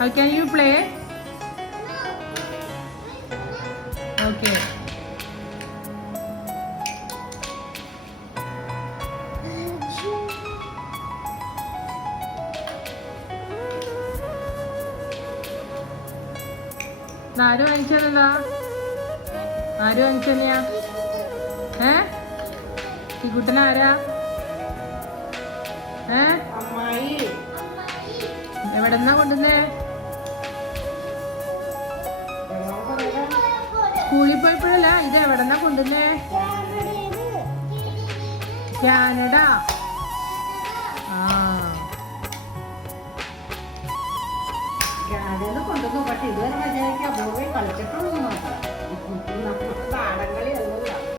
How can you play? Okay. ആര് വാങ്ങിച്ചതാ? ആര് വാങ്ങിച്ചതന്നെയാ? ഈ കുട്ടൻ ആരാ? എവിടെന്നാ കൊണ്ടുവന്നേ? സ്കൂളിൽ പോയപ്പോഴല്ല, ഇത് എവിടെന്നാ കൊണ്ടുവന്നേ? കാനഡ. കൊണ്ടുവന്നു. പക്ഷെ ഇതുവരെ മര്യാദയ്ക്ക് അപൂർവം കളിച്ചിട്ടൊന്നും നോക്കാം. നാടൻ കളി